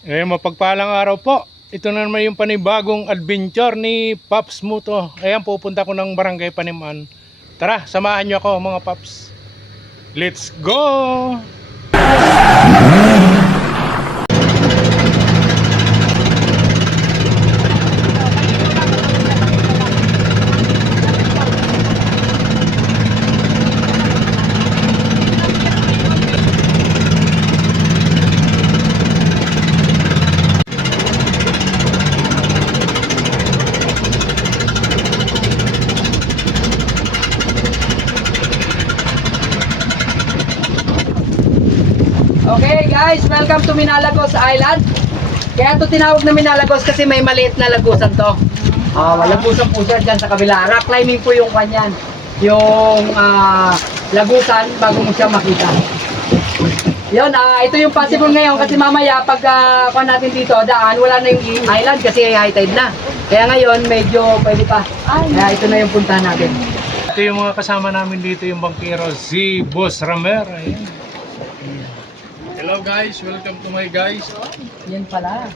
Eh, mapagpalang araw po. Ito na naman yung panibagong adventure ni Paps Muto. Ayan, pupunta ko ng barangay Paniman. Tara, samahan nyo ako mga Paps. Let's go! Okay guys, welcome to Minalagos Island. Kaya ito tinawag na Minalagos kasi may maliit na lagusan to. Ah, uh, lagusan po siya dyan sa kabila. Rock climbing po yung kanyan. Yung ah, lagusan bago mo siya makita. Yun, ah, ito yung possible ngayon kasi mamaya pag uh, natin dito, daan, wala na yung island kasi high tide na. Kaya ngayon, medyo pwede pa. Kaya ito na yung puntahan natin. Ito yung mga kasama namin dito, yung bangkero, si Boss Ramer. Ayan. Hello guys, welcome to my guys. Yan pala.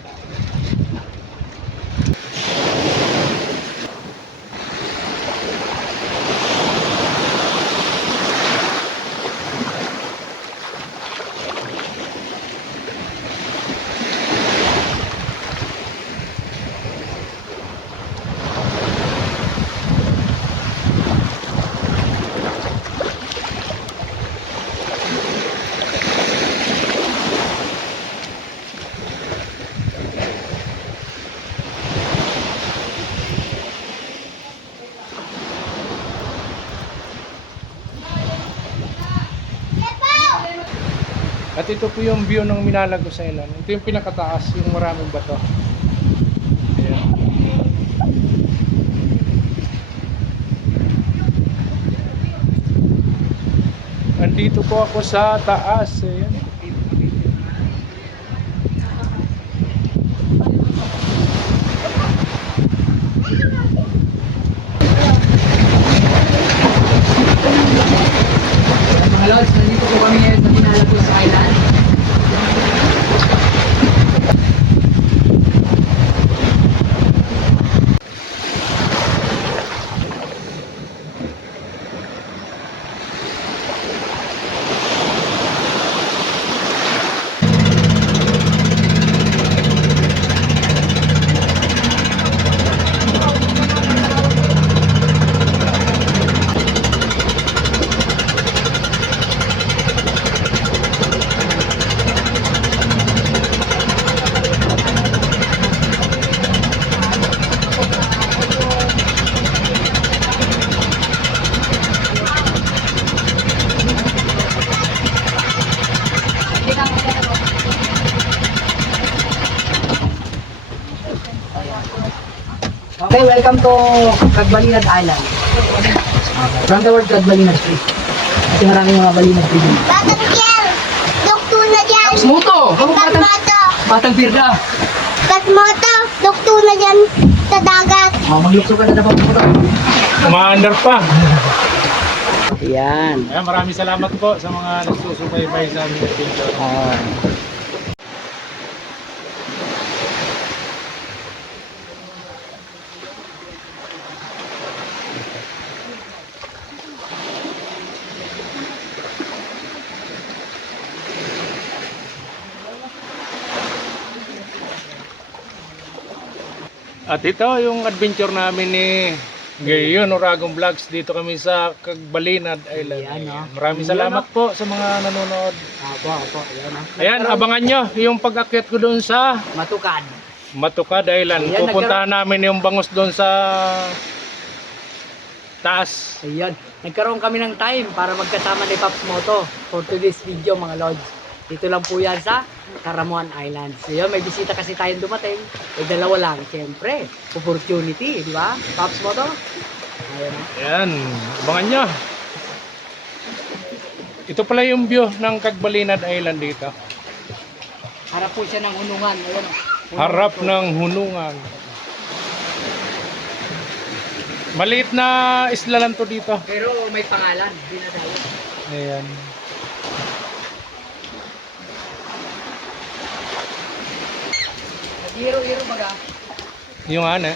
At ito po yung view ng Minalagos Island. Ito yung pinakataas, yung maraming bato. Ayan. Andito po ako sa taas. Ayan. Mga lods, nandito po kami ngayon sa Minalagos Island. Okay, welcome to Cagbalinad Island. From the word Cagbalinad Street. Kasi maraming mga balinad dito. Batang Kiel! Doktor na dyan! Smuto! Kamukha batang, batang birda. Batmoto! Doktor na dyan sa dagat! Oh, maglukso ka na dapat mo Umaandar pa. Yan. Ayan, maraming salamat po sa mga nagsusubaybay sa aming adventure. Oh. At ito yung adventure namin ni Gayon Oragong Vlogs. Dito kami sa Cagbalinad Island. Ayan, no? Maraming Ayan, salamat po sa mga nanonood. Apo, apo. Ayan, ah. Ayan, abangan nyo yung pag-akyat ko doon sa Matukad. Matukad Island. Ayan, Pupuntahan namin yung bangus doon sa taas. Ayun. Nagkaroon kami ng time para magkasama ni Pops Moto for today's video mga lords. Dito lang po yan sa Karamuan Islands. Ayun, may bisita kasi tayong dumating. Eh, dalawa lang. Siyempre, opportunity, di ba? Pops Moto? Ayun. ah. Ayan, abangan nyo. Ito pala yung view ng Cagbalinad Island dito. Harap po siya ng hunungan. Ayun. ah. Harap ng hunungan. Maliit na isla lang to dito. Pero may pangalan. Dinadayo. Ayan. Iro-iro baga. Yung ana.